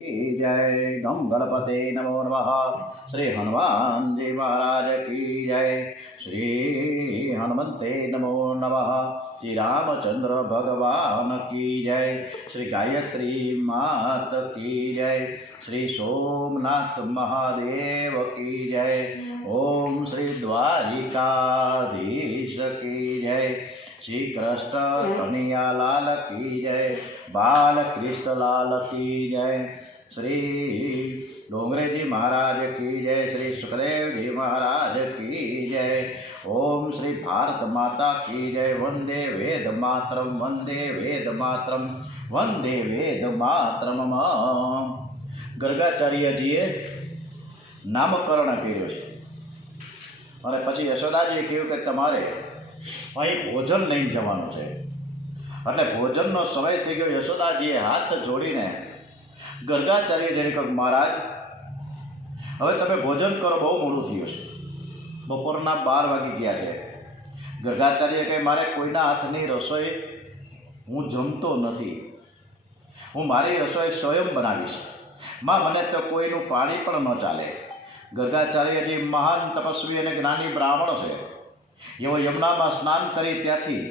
की जय। गम गणपते नमो नमः। श्री हनुमान जी महाराज की जय। श्री हनुमते नमो नमः। श्री रामचंद्र भगवान की जय। श्री गायत्री मात की जय। श्री सोमनाथ महादेव की जय। ओम श्री द्वारिकाधीश की जय। श्री कृष्ण कन्हैया लाल की जय। बाल कृष्ण लाल की जय। श्री डोंगरे जी महाराज की जय। श्री सुखदेव जी महाराज की जय। ओम श्री भारत माता की जय। वंदे वेद मातरम, वंदे वेद मातरम, वंदे वेद मातरम। गर्गाचार्यजीए નામકરણ કર્યું છે અને પછી યશોદાજીએ કહ્યું કે તમારે અહીં ભોજન લઈને જવાનું છે. એટલે ભોજનનો સમય થઈ ગયો. યશોદાજીએ હાથ જોડીને ગર્ગાચાર્યજીને કહ્યું, મહારાજ હવે તમે ભોજન કરો, બહુ મોડું થયું છે, બપોરના 12 વાગી ગયા છે. ગર્ગાચાર્ય કહે, મારે કોઈના હાથની રસોઈ હું જમતો નથી, હું મારી રસોઈ સ્વયં બનાવીશ. માં મને તો કોઈનું પાણી પણ ન ચાલે. ગર્ગાચાર્યજી મહાન તપસ્વી અને જ્ઞાની બ્રાહ્મણ છે. એઓ યમુનામાં સ્નાન કરી ત્યાંથી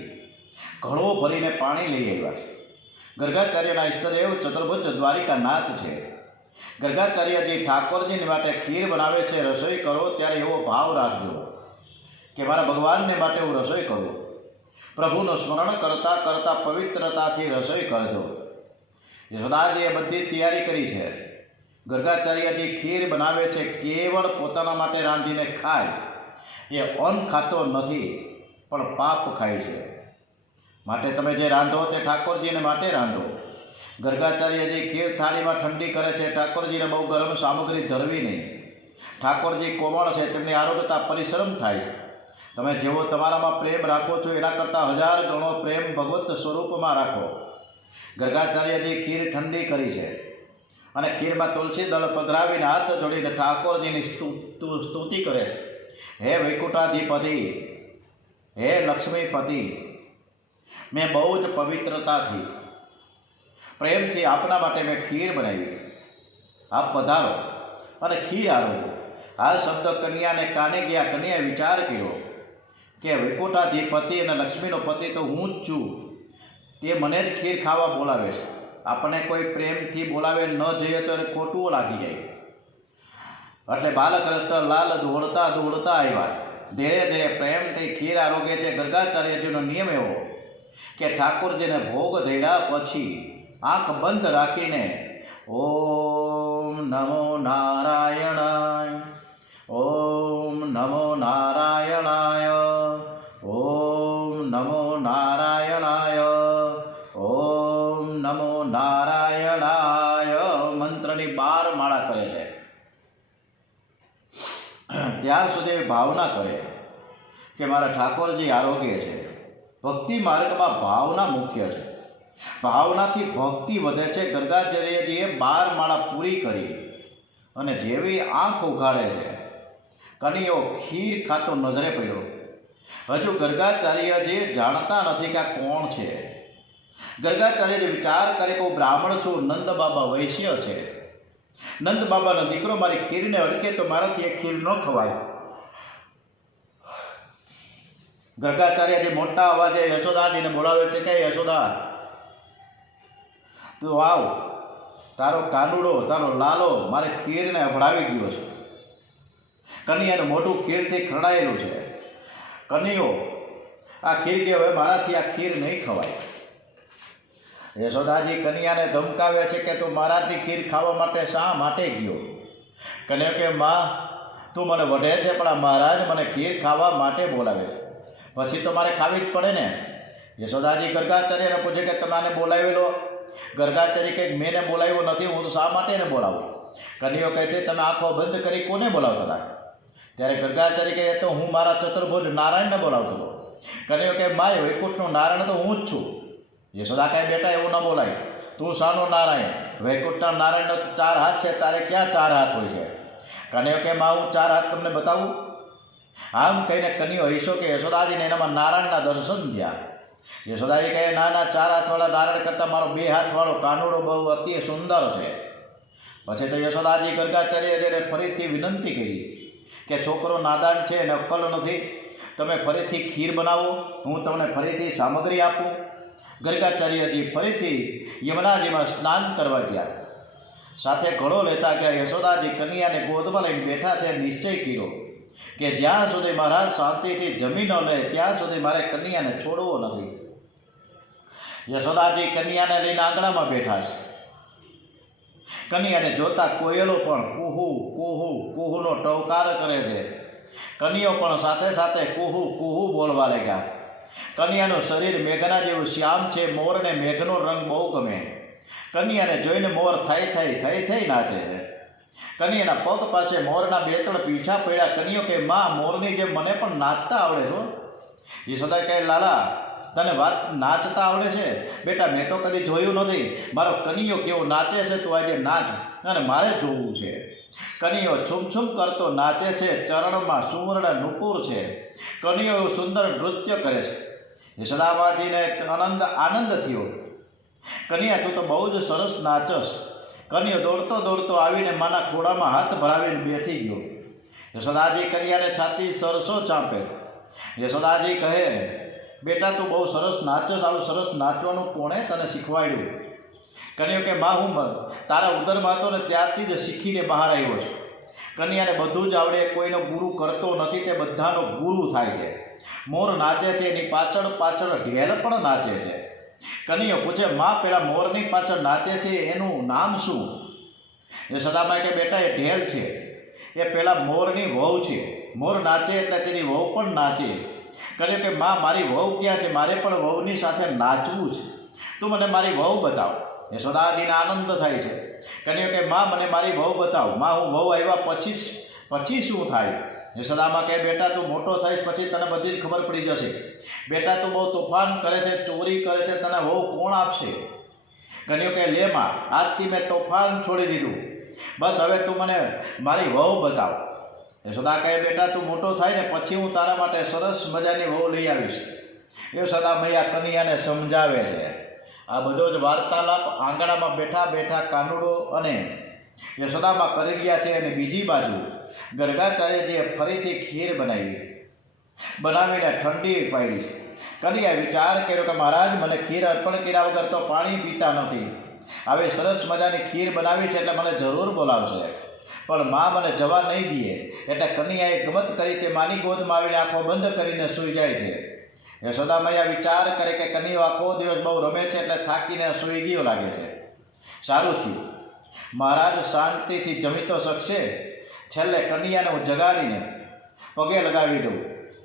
ઘડો ભરીને પાણી લઈ આવ્યા છે. ગર્ગાચાર્યના ઈષ્ટદેવ ચતુર્ભુજ દ્વારિકાનાથ છે. ગર્ગાચાર્યજી ઠાકોરજીની માટે ખીર બનાવે છે. રસોઈ કરો ત્યારે એવો ભાવ રાખજો કે મારા ભગવાનને માટે હું રસોઈ કરું. પ્રભુનું સ્મરણ કરતાં કરતાં પવિત્રતાથી રસોઈ કરજો. યશોદાજીએ બધી તૈયારી કરી છે. ગર્ગાચાર્યજી ખીર બનાવે છે, કેવળ પોતાના માટે રાંધીને ખાય. એ અન્ન ખાતો નથી, પણ પાપ ખાય છે. માટે તમે જે રાંધો તે ઠાકોરજીને માટે રાંધો. ગર્ગાચાર્યજી ખીર થાળીમાં ઠંડી કરે છે. ઠાકોરજીને બહુ ગરમ સામગ્રી ધરવી નહીં. ઠાકોરજી કોમળ છે, તેમની આરોગ્યતા પરિશ્રમ થાય છે. તમે જેવો તમારામાં પ્રેમ રાખો છો એના કરતાં 1000 ગણો પ્રેમ ભગવત સ્વરૂપમાં રાખો. ગર્ગાચાર્યજી ખીર ઠંડી કરી છે અને ખીરમાં તુલસી દળ પધરાવીને હાથ જોડીને ઠાકોરજીની સ્તુતિ કરે છે. હે વૈકુંઠાધિપતિ, હે લક્ષ્મીપતિ, મેં બહુ જ પવિત્રતાથી પ્રેમથી આપના માટે મેં ખીર બનાવી. આપ પધારો અને ખીર આરોગો. આ શબ્દ કન્યાને કાને ગયા. કન્યાએ વિચાર કર્યો કે વૈકુંઠાધિપતિ અને લક્ષ્મીનો પતિ તો હું જ છું, તે મને જ ખીર ખાવા બોલાવે છે. આપણે કોઈ પ્રેમથી બોલાવે ન જઈએ તો ખોટું લાગી જાય. એટલે બાલકૃષ્ણ લાલ દોડતા દોડતા આવ્યા. ધીરે ધીરે પ્રેમથી ખીર આરોગે છે. ગર્ગાચાર્યજીનો નિયમ એવો કે ઠાકોરજીને ભોગ ધર્યા પછી આંખ બંધ રાખીને ઓમ નમો નારાયણાય, ઓમ નમો નારાયણાય, ઓમ નમો નારાયણાય, ઓમ નમો નારાયણાય મંત્રની 12 માળા કરે છે. ત્યાં સુધી ભાવના કરે કે મારા ઠાકોરજી આરોગ્ય છે. ભક્તિ માર્ગમાં ભાવના મુખ્ય છે. ભાવનાથી ભક્તિ વધે છે. ગર્ગાચાર્યજીએ 12 માળા પૂરી કરી અને જેવી આંખ ઉઘાડે છે, કનૈયો ખીર ખાતો નજરે પડ્યો. હજુ ગર્ગાચાર્યજી જાણતા નથી કે આ કોણ છે. ગર્ગાચાર્યજી વિચાર કરે કે હું બ્રાહ્મણ છું, નંદ બાબા વૈશ્ય છે. નંદ બાબાનો દીકરો મારી ખીરને અડકે તો મારાથી એ ખીર ન ખવાય. ગર્ગાચાર્યજી મોટા અવાજે યશોદાજીને બોલાવે છે કે યશોદા, તું આવ, તારો કાનુડો, તારો લાલો મારે ખીરને અભડાવી ગયો છે. કનૈયાનું મોઢું ખીરથી ખરડાયેલું છે. કનૈયો આ ખીર કે હવે મારાથી આ ખીર નહીં ખવાય. યશોદાજી કનૈયાને ધમકાવે છે કે તું મારાથી ખીર ખાવા માટે શા માટે ગયો. કનૈયો કે માં, તું મને વઢે છે, પણ આ મહારાજ મને ખીર ખાવા માટે બોલાવે છે, પછી તો મારે ખાવી જ પડે ને. યશોદાજી ગર્ગાચાર્યને પૂછે કે તમે આને બોલાવેલો. ગર્ગાચાર્ય કહે મેં બોલાવ્યો નથી, હું તો શા માટે એને બોલાવું. કનૈયો કહે છે તમે આંખો બંધ કરી કોને બોલાવતા હતા. ત્યારે ગર્ગાચાર્ય કહે તો હું મારા ચતુર્ભુજ નારાયણને બોલાવતો હતો. કનૈયો કહે માય વૈકુંઠનો નારાયણ તો હું જ છું. યશોદા કહે બેટા એવું ન બોલાય, તું શાનો નારાયણ. વૈકુંઠના નારાયણનો 4 હાથ છે, તારે ક્યાં 4 હાથ હોય છે. કનૈયો કહે માં હું 4 હાથ તમને બતાવું. આમ કહીને કનૈયો હૈસો કે યશોદાજીને એનામાં નારાયણના દર્શન થયા. યશોદાજી કહે ના ના, 4 હાથવાળા નારાયણ કરતાં મારો 2 હાથવાળો કાનુડો બહુ અતિ સુંદર છે. પછી તો યશોદાજી ગર્ગાચાર્યને ફરીથી વિનંતી કરી કે છોકરો નાદાન છે અને અક્કલ નથી, તમે ફરીથી ખીર બનાવો, હું તમને ફરીથી સામગ્રી આપું. ગર્ગાચાર્યજી ફરીથી યમુનાજીમાં સ્નાન કરવા ગયા. સાથે ઘડો લેતા ગયા. યશોદાજી કન્યાને ગોદમાં લઈને બેઠા છે. નિશ્ચય કર્યો કે જ્યાં સુધી મહારાજ શાંતિથી જમી ન લે ત્યાં સુધી મારે કન્યાને છોડવો નથી. યશોદાજી કન્યાને લઈને આંગણામાં બેઠા છે. કન્યાને જોતા કોયલો પણ કુહુ કુહુ કુહુનો ટવકાર કરે છે. કન્યાઓ પણ સાથે સાથે કુહુ કુહુ બોલવા લાગ્યા. કન્યાનું શરીર મેઘના જેવું શ્યામ છે. મોરને મેઘનો રંગ બહુ ગમે. કન્યાને જોઈને મોર થઈ નાચે છે. કન્યાના પગ પાસે મોરના 2-3 પીછા પડ્યા. કન્યો કે માં, મોરની જેમ મને પણ નાચતા આવડે છો? યશોદા કહે, લાલા તને વાત નાચતા આવડે છે? બેટા મેં તો કદી જોયું નથી. મારો કન્યો કેવો નાચે છે, તું આજે નાચ અને મારે જોવું છે. કન્યો છૂમછૂમ કરતો નાચે છે. ચરણમાં સુવર્ણ નુપુર છે. કન્યો એવું સુંદર નૃત્ય કરે છે. યશોદામાજીને આનંદ થયો. કન્યા તું તો બહુ જ સરસ નાચસ. કન્યો દોડતો આવીને માના ખોળામાં હાથ ભરાવીને બેઠી ગયો. યશોદાજી કન્યાને છાતી સરસો ચાંપે. યશોદાજી કહે, બેટા તું બહુ સરસ નાચસ. આવું સરસ નાચવાનું કોણે તને શીખવાડ્યું? કન્યો કે માં, હું તારા ઉદરમાં હતો ને ત્યારથી જ શીખીને બહાર આવ્યો છું. કન્યાને બધું જ આવડે. કોઈનો ગુરુ કરતો નથી, તે બધાનો ગુરુ થાય છે. મોર નાચે છે, એની પાછળ ઢેલ પણ નાચે છે. કન્યો પૂછે, માં પેલા મોરની પાછળ નાચે છે એનું નામ શું? યશોદામાં કે બેટા એ ઢેલ છે, એ પેલા મોરની વહુ છે. મોર નાચે એટલે તેની વહુ પણ નાચે. કહ્યું કે માં, મારી વહુ ક્યાં છે? મારે પણ વહુની સાથે નાચવું છે. તું મને મારી વહુ બતાવ. યશોદાજીને આનંદ થાય છે. કહ્યું કે માં, મને મારી વહુ બતાવ. માં, હું વહુ આવ્યા પછી શું થાય? યશોદામાં કહે, બેટા તું મોટો થઈશ પછી તને બધી જ ખબર પડી જશે. બેટા તું બહુ તોફાન કરે છે, ચોરી કરે છે, તને વહુ કોણ આપશે? કહ્યું કે લે માં, આજથી મેં તોફાન છોડી દીધું. બસ હવે તું મને મારી વહુ બતાવ. યશોદા કહે, બેટા તું મોટો થાય ને પછી હું તારા માટે સરસ મજાની વહુ લઈ આવીશ. યશોદા મૈયા કન્યાને સમજાવે છે. આ બધો જ વાર્તાલાપ આંગણામાં બેઠા કાનુડો અને યશોદામાં કરી રહ્યા છે. અને બીજી બાજુ ગર્ગાચાર્યજીએ ફરીથી ખીર બનાવીને ઠંડી પાડી. કન્યાએ વિચાર કર્યો કે મહારાજ મને ખીર અર્પણ કર્યા વગર તો પાણી પીતા નથી. હવે સરસ મજાની ખીર બનાવી છે એટલે મને જરૂર બોલાવશે, પણ મા મને જવા નહીં દે. એટલે કન્યાએ ગમત કરી તે માની ગોદમાં આવીને આંખો બંધ કરીને સૂઈ જાય છે. યશોદા મૈયા વિચાર કરે કે કન્યો આખો દિવસ બહુ રમે છે એટલે થાકીને સૂઈ ગયો લાગે છે. સારું થયું, મહારાજ શાંતિથી જમી તો શકશે. છેલ્લે કન્યાને હું જગાડીને પગે લગાવી દઉં.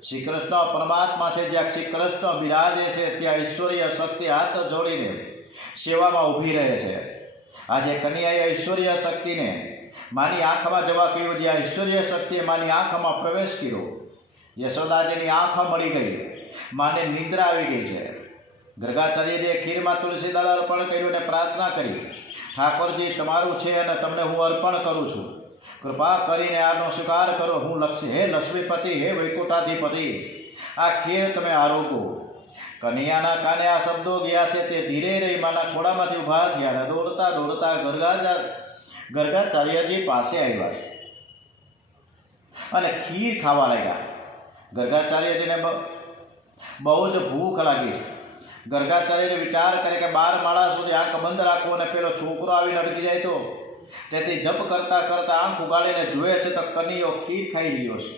શ્રી કૃષ્ણ પરમાત્મા છે. જ્યાં શ્રી કૃષ્ણ બિરાજે છે ત્યાં ઈશ્વરીય શક્તિ હાથ જોડીને સેવામાં ઊભી રહે છે. આજે કન્યાએ ઐશ્વર્ય શક્તિને માની આંખમાં જવા કહ્યું. જ્યાં ઈશ્વરીય શક્તિએ માની આંખમાં પ્રવેશ કર્યો, યશોદાજીની આંખ મળી ગઈ. માને નિંદ્રા આવી ગઈ છે. ગર્ગાચાર્યજીએ ખીરમાં તુલસી દળ અર્પણ કર્યું અને પ્રાર્થના કરી, ઠાકોરજી તમારું છે અને તમને હું અર્પણ કરું છું. કૃપા કરીને આનો સ્વીકાર કરો. હું હે લક્ષ્મીપતિ, હે વૈકુંઠાધિપતિ, આ ખીર તમે આરોગો. કન્યાના કાને આ શબ્દો ગયા છે. તે ધીરે રહી માના ખોળામાંથી ઊભા થયા અને દોડતા ગર્ગાચાર્યજી પાસે આવ્યા છે અને ખીર ખાવા લાગ્યા. ગર્ગાચાર્યજીને બહુ જ ભૂખ લાગી છે. ગર્ગાચાર્યને વિચાર કરે કે 12 માળા સુધી આંખ બંધ રાખવો અને પેલો છોકરો આવીને અડકી જાય તો. તેથી જપ કરતા આંખ ઉગાડીને જુએ છે તો કન્યો ખીર ખાઈ રહ્યો છે.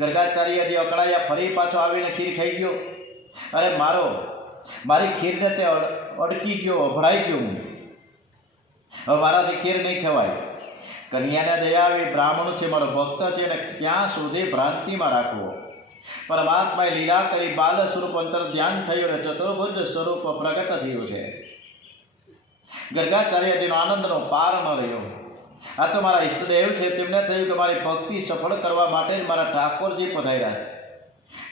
ગર્ગાચાર્યજી અકળાયા, ફરી પાછો આવીને ખીર ખાઈ ગયો. અરે મારી ખીરને તે અડકી ગયો, અભડાઈ ગયો. હવે મારાથી ખીર નહીં ખવાય. કન્યાને દયા આવી, બ્રાહ્મણ છે, મારો ભક્ત છે, અને ક્યાં સુધી ભ્રાંતિમાં રાખવો. પરમાત્માએ લીલા કરી બાલ સ્વરૂપ અંતર ધ્યાન થયું અને ચતુર્ભુજ સ્વરૂપ પ્રગટ થયું છે. ગર્ગાચાર્યજીનો આનંદનો પાર ન રહ્યો. આ તો મારા ઈષ્ટદેવ છે. તેમને થયું કે મારી ભક્તિ સફળ કરવા માટે જ મારા ઠાકોરજી પધાર્યા છે.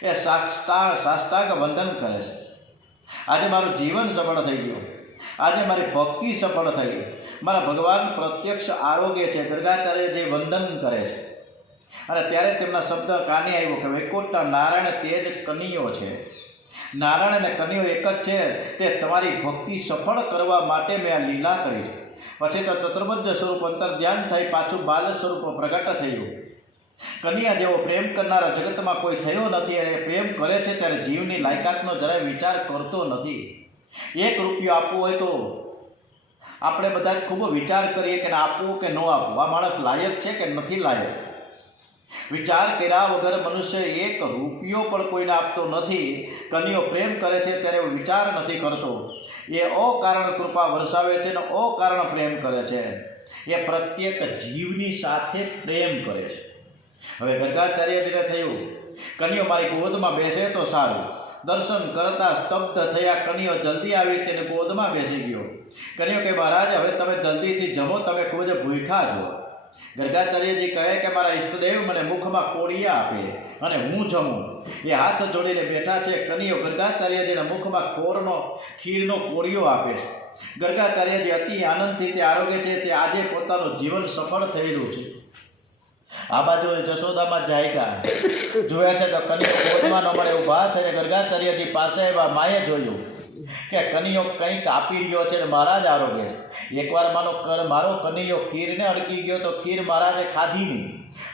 એ સાષ્ટાંગ વંદન કરે છે. આજે મારું જીવન સફળ થઈ ગયું. આજે મારી ભક્તિ સફળ થઈ. મારા ભગવાન પ્રત્યક્ષ આરોગ્ય છે. ગર્ગાચાર્યજી વંદન કરે છે. અને ત્યારે તેમના શબ્દ કાને આવ્યો કે વૈકુંઠના નારાયણ તે જ કન્યો છે. નારાયણ અને કન્યો એક જ છે. તે તમારી ભક્તિ સફળ કરવા માટે મેં આ લીલા કરી છે. પછી તો ચતુર્ભુજ સ્વરૂપ અંતર ધ્યાન થઈ પાછું બાલ સ્વરૂપ પ્રગટ થયું. કન્યા જેવો પ્રેમ કરનારા જગતમાં કોઈ થયો નથી અને પ્રેમ કરે છે ત્યારે જીવની લાયકાતનો જરાય વિચાર કરતો નથી. 1 રૂપિયો આપવો હોય તો આપણે બધા જ ખૂબ વિચાર કરીએ કે આપવું કે ન આપવું, આ માણસ લાયક છે કે નથી લાયક. વિચાર કર્યા વગર મનુષ્ય 1 રૂપિયો પણ કોઈને આપતો નથી. કન્યો પ્રેમ કરે છે ત્યારે વિચાર નથી કરતો. એ અકારણ કૃપા વરસાવે છે અને અકારણ પ્રેમ કરે છે. એ પ્રત્યેક જીવની સાથે પ્રેમ કરે છે. હવે ગર્ગાચાર્યજીને થયું કન્યો મારી ગોદમાં બેસે તો સારું. દર્શન કરતા સ્તબ્ધ થયા. કન્યો જલ્દી આવી તેને ગોદમાં બેસી ગયો. કન્યો કે મહારાજ હવે તમે જલ્દીથી જમો, તમે ખૂબ જ ભૂખ્યા છો. ગર્ગાચાર્યજી કહે કે મારા ઈષ્ટદેવ મને મુખમાં કોળિયા આપે અને હું જમું. એ હાથ જોડીને બેઠા છે. કન્યો ગર્ગાચાર્યજીના મુખમાં ખીરનો કોળિયો આપે છે. ગર્ગાચાર્યજી અતિ આનંદથી તે આરોગ્ય છે. તે આજે પોતાનું જીવન સફળ થયેલું છે. આ બાજુ જશોદામાં જાયગા જોયા છે તો કન્યો ગોદમાં ન મળે ઊભા થઈને ગર્ગાચાર્યજી પાસે આવ્યા. માએ જોયું કે કન્યો કંઈક આપી રહ્યો છે ને મહારાજ આરોગ્ય છે. એકવાર મારો કન્યો ખીરને અડકી ગયો તો ખીર મહારાજે ખાધી નહીં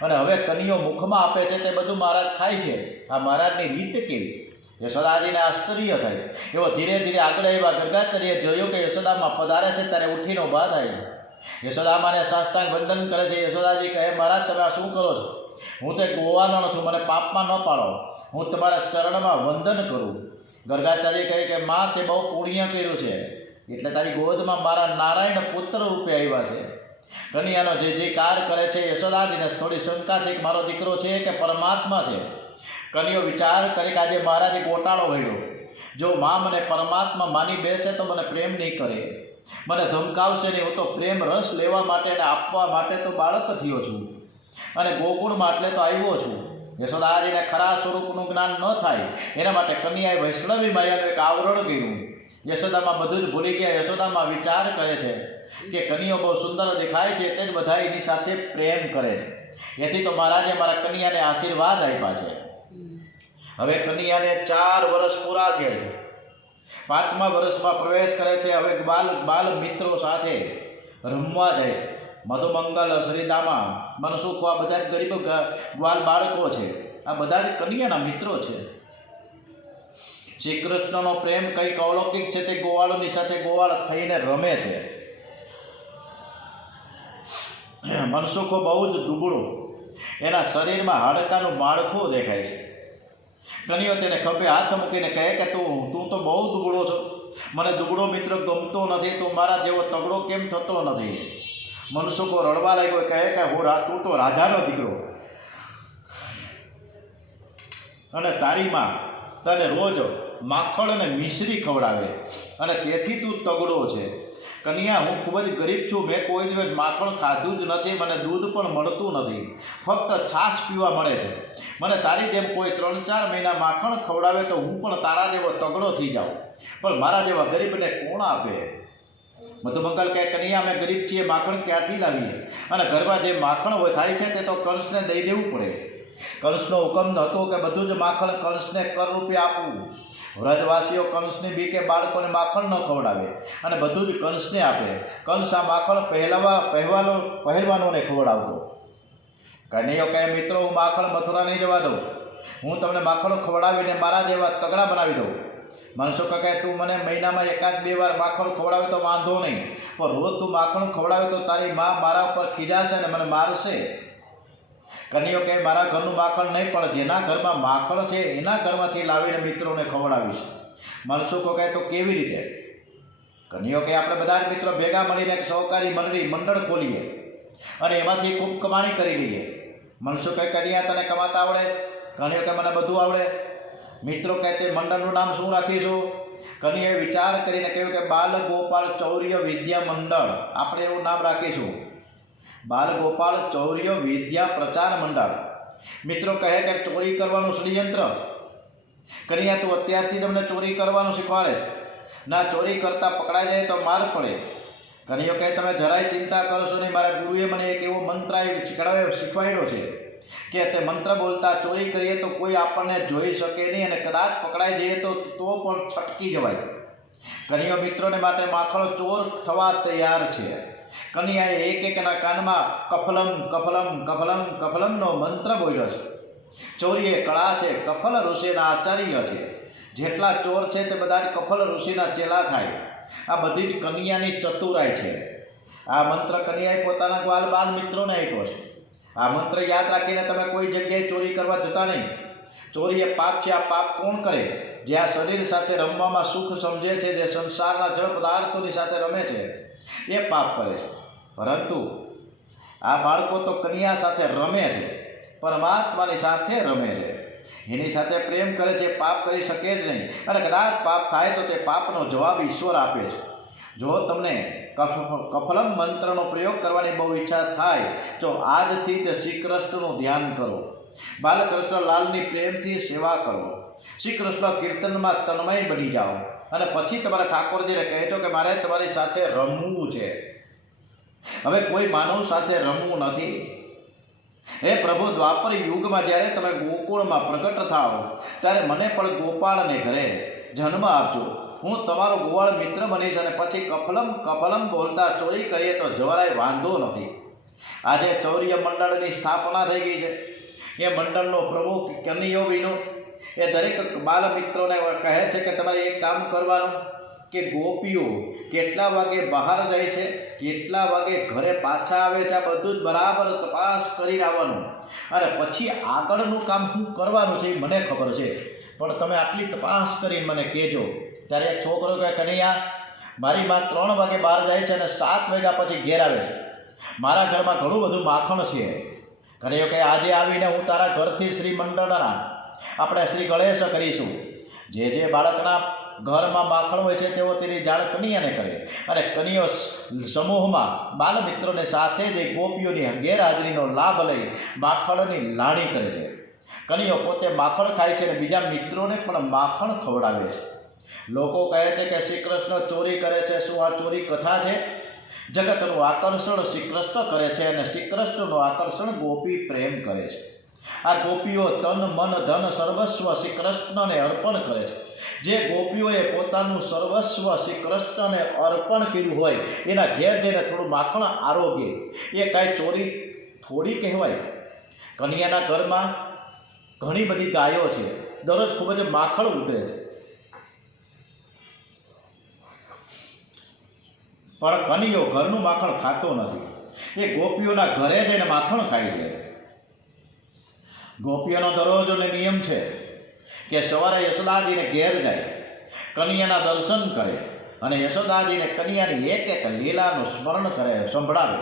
અને હવે કન્યો મુખમાં આપે છે તે બધું મહારાજ ખાય છે. આ મહારાજની રીત કેવી! યશોદાજીને આશ્ચર્ય થાય. એવો ધીરે ધીરે આગળ આવ્યા. ગર્ગાચાર્ય જોયું કે યશોદામાં પધારે છે ત્યારે ઉઠીને ઊભા થાય છે. યશોદામાને સાષ્ટાંગ વંદન કરે છે. યશોદાજી કહે મહારાજ તમે આ શું કરો છો? હું તો ગોવાનો છું, મને પાપમાં ન પાડો, હું તમારા ચરણમાં વંદન કરું. ગર્ગાચાર્ય કહે કે માં તે બહુ પુણ્ય કર્યું છે એટલે તારી ગોદમાં મારા નારાયણ પુત્ર રૂપે આવ્યા છે. કન્યાનો જે કાર કરે છે. યશોદાજીને થોડી શંકા થઈ કે મારો દીકરો છે કે પરમાત્મા છે. કન્યો વિચાર કરે કે આજે મહારાજે ગોટાળો વળ્યો. જો માં મને પરમાત્મા માની બેસે તો મને પ્રેમ નહીં કરે, મને ધમકાવશે નહીં. હું તો પ્રેમ રસ લેવા માટે અને આપવા માટે તો બાળક થયો છું અને ગોકુળમાં એટલે તો આવ્યો છું. યશોદાજીને ખરા સ્વરૂપનું જ્ઞાન ન થાય એના માટે કન્યાએ વૈષ્ણવી માયાનું એક આવરણ કર્યું. યશોદામાં બધું જ ભૂલી ગયા. યશોદામાં વિચાર કરે છે કે કન્યો બહુ સુંદર દેખાય છે એટલે જ બધા એની સાથે પ્રેમ કરે છે. એથી તો મહારાજે મારા કન્યાને આશીર્વાદ આપ્યા છે. હવે કન્યાને 4 વર્ષ પૂરા થયા છે. 5મા વર્ષમાં પ્રવેશ કરે છે. હવે બાલ મિત્રો સાથે રમવા જાય છે. મધુમંગલ, શ્રીદામા, મનસુખ આ બધા જ ગરીબ ગ્વાલ બાળકો છે. આ બધા જ કન્યાના મિત્રો છે. શ્રી કૃષ્ણનો પ્રેમ કંઈક અલૌકિક છે. તે ગોવાળોની સાથે ગોવાળ થઈને રમે છે. મનસુખો બહુ જ દુબળો, એના શરીરમાં હાડકાનું માળખું દેખાય છે. કન્યો તેને ખભે હાથ મૂકીને કહે કે તું તો બહુ દુબળો છો, મને દુબળો મિત્ર ગમતો નથી, તું મારા જેવો તગડો કેમ થતો નથી? મનસુખો રડવા લાગ્યો. કહે કે તું તો રાજાનો દીકરો અને તારી માં તને રોજ માખણ અને મિશ્રી ખવડાવે અને તેથી તું તગડો છે. કન્યા હું ખૂબ જ ગરીબ છું, મેં કોઈ દિવસ માખણ ખાધું જ નથી, મને દૂધ પણ મળતું નથી, ફક્ત છાશ પીવા મળે છે. મને તારી જેમ કોઈ 3-4 મહિના માખણ ખવડાવે તો હું પણ તારા જેવો તગડો થઈ જાઉં, પણ મારા જેવા ગરીબને કોણ આપે? મધુમંગલ કહે કન્યા અમે ગરીબ છીએ, માખણ ક્યાંથી લાવીએ? અને ઘરમાં જે માખણ હોય થાય છે તે તો કંસને દઈ દેવું પડે. કંસનો હુકમ હતો કે બધું જ માખણ કંસને કર રૂપે આપવું. વ્રજવાસીઓ કંસની બીકે બાળકોને માખણ ન ખવડાવે અને બધું જ કંસને આપે. કંસ આ માખણ પહેલવાનોને ખવડાવતો. કન્યો કહે મિત્રો હું માખણ મથુરા નહીં જવા દઉં, હું તમને માખણ ખવડાવીને મારા જેવા તગડા બનાવી દઉં. મનસુખ કહે તું મને મહિનામાં 1-2 વાર માખણ ખવડાવે તો વાંધો નહીં, પણ રોજ તું માખણ ખવડાવે તો તારી માં મારા ઉપર ખીજાશે અને મને મારશે. કન્યો કહે મારા ઘરનું માખણ નહીં, પણ જેના ઘરમાં માખણ છે એના ઘરમાંથી લાવીને મિત્રોને ખવડાવીશ. મનસુખો કહે તો કેવી રીતે? કન્યો કહે આપણે બધા જ મિત્રો ભેગા મળીને એક સહકારી મંડળ ખોલીએ અને એમાંથી ખૂબ કમાણી કરી લઈએ. મનસુખ કહે કન્યા તને કમાતા આવડે? કન્યો કહે મને બધું આવડે. મિત્રો કહે તે મંડળનું નામ શું રાખીશું? કન્યાએ વિચાર કરીને કહ્યું કે બાલ ગોપાલ ચૌર્ય વિદ્યા મંડળ, આપણે એવું નામ રાખીશું, બાલ ગોપાલ ચૌર્ય વિદ્યા પ્રચાર મંડળ. મિત્રો કહે કે ચોરી કરવાનું ષડયંત્ર. કન્યા તું અત્યારથી તમને ચોરી કરવાનું શીખવાડે છે? ના, ચોરી કરતા પકડાઈ જાય તો માર પડે. કન્યો કહે તમે જરાય ચિંતા કરશો નહીં, મારા ગુરુએ મને એક એવો મંત્ર શીખવાડ્યો છે કે તે મંત્ર બોલતા ચોરી કરીએ તો કોઈ આપણને જોઈ શકે નહીં અને કદાચ પકડાઈ જઈએ તો પણ છટકી જવાય. કન્યો મિત્રોને માટે માખણ ચોર થવા તૈયાર છે. કન્યાએ એક એકના કાનમાં કફલમ કફલમ કફલમ કફલમનો મંત્ર બોલ્યો છે. ચોરીએ કળા છે, કફલ ઋષિના આચાર્ય છે. જેટલા ચોર છે તે બધા કફલ ઋષિના ચેલા થાય. આ બધી જ કન્યાની ચતુરાઈ છે. આ મંત્ર કન્યાએ પોતાના ગ્વાલ બાલ મિત્રોને આપ્યો છે. આ મંત્ર યાદ રાખીને તમે કોઈ જગ્યાએ ચોરી કરવા જતા નહીં. ચોરી એ પાપ છે. આ પાપ કોણ કરે? જે આ શરીર સાથે રમવામાં સુખ સમજે છે, જે સંસારના જળ પદાર્થોની સાથે રમે છે, એ પાપ કરે છે. પરંતુ આ બાળકો તો કન્યા સાથે રમે છે, પરમાત્માની સાથે રમે છે, એની સાથે પ્રેમ કરે છે. પાપ કરી શકે જ નહીં. અને કદાચ પાપ થાય તો તે પાપનો જવાબ ઈશ્વર આપે છે. જો તમને કફલમ મંત્રનો પ્રયોગ કરવાની બહુ ઈચ્છા થાય તો આજથી જ શ્રી કૃષ્ણનું ધ્યાન કરો. બાલકૃષ્ણ લાલની પ્રેમથી સેવા કરો. શ્રી કૃષ્ણ કીર્તનમાં તન્મય બની જાઓ અને પછી તમારા ઠાકોરજીને કહેજો કે મારે તમારી સાથે રમવું છે. હવે કોઈ માનવ સાથે રમવું નથી. હે પ્રભુ, દ્વાપર યુગમાં જ્યારે તમે ગોકુળમાં પ્રગટ થાઓ ત્યારે મને પણ ગોપાળને ઘરે જન્મ આપજો. હું તમારો ગોવાળ મિત્ર બનીશ અને પછી કફલમ કફલમ બોલતા ચોરી કરીએ તો જવાય વાંધો નથી. આજે ચૌર્ય મંડળની સ્થાપના થઈ ગઈ છે. એ મંડળનો પ્રમુખ કનૈયો વિનો એ દરેક બાલ મિત્રોને કહે છે કે તમારે એક કામ કરવાનું કે ગોપીઓ કેટલા વાગે બહાર જાય છે, કેટલા વાગે ઘરે પાછા આવે છે, આ બધું જ બરાબર તપાસ કરી આવવાનું. અને પછી આગળનું કામ શું કરવાનું છે એ મને ખબર છે, પણ તમે આટલી તપાસ કરીને મને કહેજો. ત્યારે એક છોકરો કહે, કનૈયા, મારી મા 3 વાગે બહાર જાય છે અને 7 વાગ્યા પછી ઘેર આવે છે. મારા ઘરમાં ઘણું બધું માખણ છે. કનૈયો કહે, આજે આવીને હું તારા ઘરથી શ્રી મંડળના આપણે શ્રી ગણેશ કરીશું. જે બાળકના ઘરમાં માખણ હોય છે તેઓ તેની જાણ કનૈયાને કરે. અને કનૈયો સમૂહમાં બાલમિત્રોને સાથે જ ગોપીઓની ગેરહાજરીનો લાભ લઈ માખણની લાણી કરે છે. કનૈયો પોતે માખણ ખાય છે અને બીજા મિત્રોને પણ માખણ ખવડાવે છે. લોકો કહે છે કે શ્રી કૃષ્ણ ચોરી કરે છે. શું આ ચોરી કથા છે? જગતનું આકર્ષણ શ્રી કૃષ્ણ કરે છે અને શ્રી કૃષ્ણનું આકર્ષણ ગોપી પ્રેમ કરે છે. આ ગોપીઓ તન મન ધન સર્વસ્વ શ્રી કૃષ્ણને અર્પણ કરે છે. જે ગોપીઓએ પોતાનું સર્વસ્વ શ્રી કૃષ્ણને અર્પણ કર્યું હોય એના ઘેર જઈને થોડું માખણ આરોગ્ય, એ કાંઈ ચોરી થોડી કહેવાય. કન્યાના ઘરમાં ઘણી બધી ગાયો છે. દરરોજ ખૂબ જ માખણ ઉતરે છે. પણ કનૈયો ઘરનું માખણ ખાતો નથી. એ ગોપીઓના ઘરે જઈને માખણ ખાય છે. ગોપીઓનો દરરોજનો નિયમ છે કે સવારે યશોદાજીને ઘેર જાય, કનૈયાના દર્શન કરે અને યશોદાજીને કનૈયાની એક એક લીલાનું સ્મરણ કરે, સંભળાવે.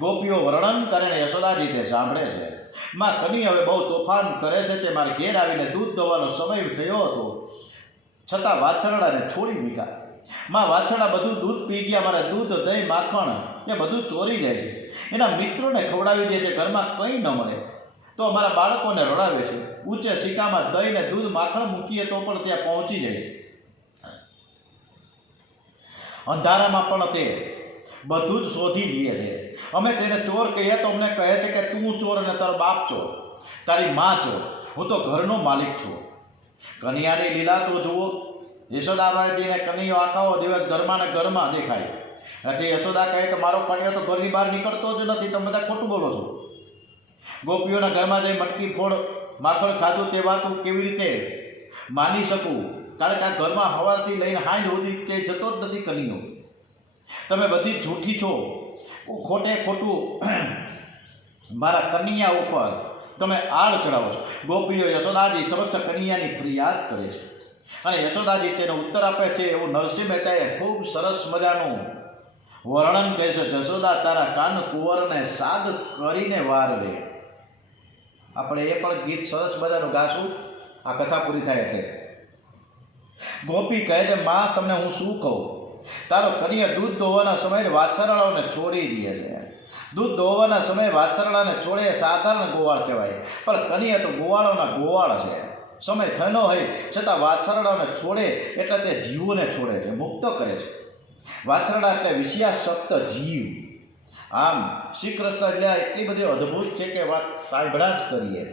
ગોપીઓ વર્ણન કરે ને યશોદાજી તે સાંભળે છે. માં કનૈયા હવે બહુ તોફાન કરે છે. તે મારે ઘેર આવીને દૂધ દોવાનો સમય થયો હતો, છતાં વાછરડાને છોડી મૂક્યા. માં વાછરડા બધું દૂધ પી ગયા. મારે દૂધ, દહીં, માખણ એ બધું ચોરી જાય છે. એના મિત્રોને ખવડાવી દે છે. ઘરમાં કંઈ ન મળે તો અમારા બાળકોને રડાવે છે. ઊંચે સિક્કામાં દહીં ને દૂધ માખણ મૂકીએ તો પણ ત્યાં પહોંચી જાય છે. અંધારામાં પણ તે બધું જ શોધી લે છે. અમે તેને ચોર કહીએ તો અમને કહે છે કે તું ચોર અને તારો બાપ ચોર, તારી મા ચોર, હું તો ઘરનો માલિક છું. કનૈયાની લીલા તો જુઓ. યશોદાબાજીને કનૈયો આખાઓ દિવસ ઘરમાં ને ઘરમાં દેખાય. એટલે યશોદા કહે કે મારો કનૈયો તો ઘરની બહાર નીકળતો જ નથી, તમે બધા ખોટું બોલો છો. ગોપીઓના ઘરમાં જઈ મટકી ફોડ માખણ ખાધું તે વાત હું કેવી રીતે માની શકું? કારણ કે આ ઘરમાં સવારથી લઈને હાંજ સુધી કે જતો જ નથી કનૈયો. તમે બધી જૂઠી છો. ખોટે ખોટું મારા કનૈયા ઉપર તમે આળ ચડાવો છો. ગોપીઓ યશોદાજી સમક્ષ કનૈયાની ફરિયાદ કરે છે અને યશોદાજી તેનો ઉત્તર આપે છે. એવું નરસિંહ મહેતાએ ખૂબ સરસ મજાનું વર્ણન કહે છે. જશોદા તારા કાન કુંવરને સાદ કરીને વાર રે. આપણે એ પણ ગીત સરસ મજાનું ગાશું આ કથા પૂરી થાય એટલે. ગોપી કહે છે, માં તમને હું શું કહું? તારો કનૈયો દૂધ દોવાના સમયે વાછરડાઓને છોડી દે છે. દૂધ દોવાના સમયે વાછરડાને છોડે એ સાધારણ ગોવાળ કહેવાય, પણ કનૈયા તો ગોવાળોના ગોવાળ છે. સમય થયો હોય છતાં વાછરડાઓને છોડે એટલે તે જીવોને છોડે છે, મુક્ત કરે છે. વાછરડા એટલે વિષયાસક્ત જીવ. આમ શ્રી કૃષ્ણ એટલે એટલી બધી અદ્ભુત છે કે વાત સાંભળા જ કરીએ.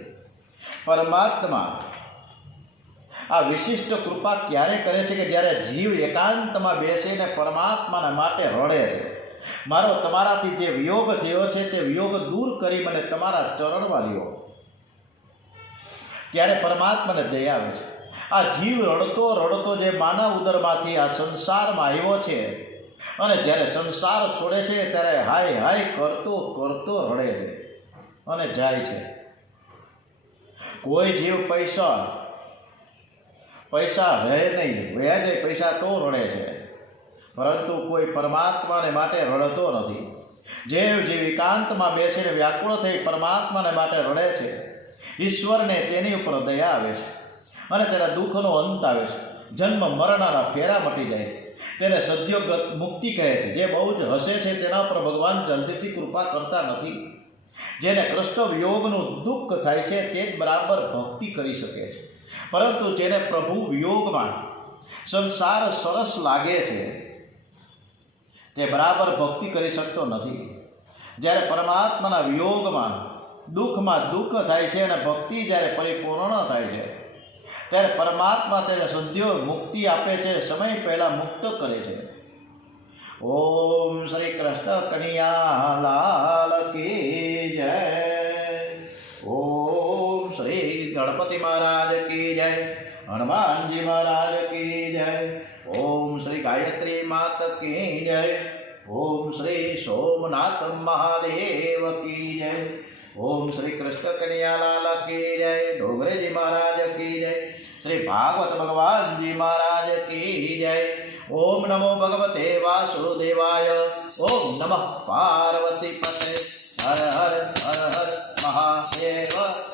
પરમાત્મા આ વિશિષ્ટ કૃપા ક્યારે કરે છે કે જ્યારે જીવ એકાંતમાં બેસીને પરમાત્માના માટે રડે છે. મારો તમારાથી જે વિયોગ થયો છે તે વિયોગ દૂર કરી મને તમારા ચરણમાં લ્યો. ત્યારે પરમાત્માને દયા આવે છે. આ જીવ રડતો રડતો જે માનવ ઉદરમાંથી આ સંસારમાં આવ્યો છે અને જ્યારે સંસાર છોડે છે ત્યારે હાય હાય કરતો કરતો રડે છે અને જાય છે. કોઈ જીવ પૈસા રહે નહીં, વયા જાય પૈસા તો રડે છે, પરંતુ કોઈ પરમાત્માને માટે રડતો નથી. જેવ જીવ એકાંતમાં બેસીને વ્યાકુળ થઈ પરમાત્માને માટે રડે છે. ઈશ્વરને તેની ઉપર દયા આવે છે અને તેના દુઃખનો અંત આવે છે. જન્મ મરણના ફેરા મટી જાય છે. તેને સદ્યોગત મુક્તિ કહે છે. જે બહુ જ હસે છે તેના પર ભગવાન જલ્દીથી કૃપા કરતા નથી. જેને કૃષ્ણ વિયોગનું દુઃખ થાય છે તે જ બરાબર ભક્તિ કરી શકે છે, પરંતુ જેને પ્રભુ વિયોગમાં સંસાર સરસ લાગે છે તે બરાબર ભક્તિ કરી શકતો નથી. જ્યારે પરમાત્માના વિયોગમાં દુઃખમાં દુઃખ થાય છે અને ભક્તિ જ્યારે પરિપૂર્ણ થાય છે ત્યારે પરમાત્મા તેને સદ્યો મુક્તિ આપે છે, સમય પહેલાં મુક્ત કરે છે. ઓમ શ્રી કૃષ્ણ કનૈયા લાલ કી જય. ઓમ શ્રી ગણપતિ મહારાજ કી જય. હનુમાનજી મહારાજ કી જય. ઓમ શ્રી ગાયત્રી માત કી જય. ઓમ શ્રી સોમનાથ મહાદેવ કી જય. ઓમ શ્રી કૃષ્ણ કનૈયાલાલ કી જય. ડોગરેજી મહારાજ કી જય. શ્રી ભાગવત ભગવાનજી મહારાજ કી જય. ઓમ નમો ભગવતે વાસુદેવાય. ઓમ નમઃ પાર્વતી પતે. હર હર હર હર મહાદેવ.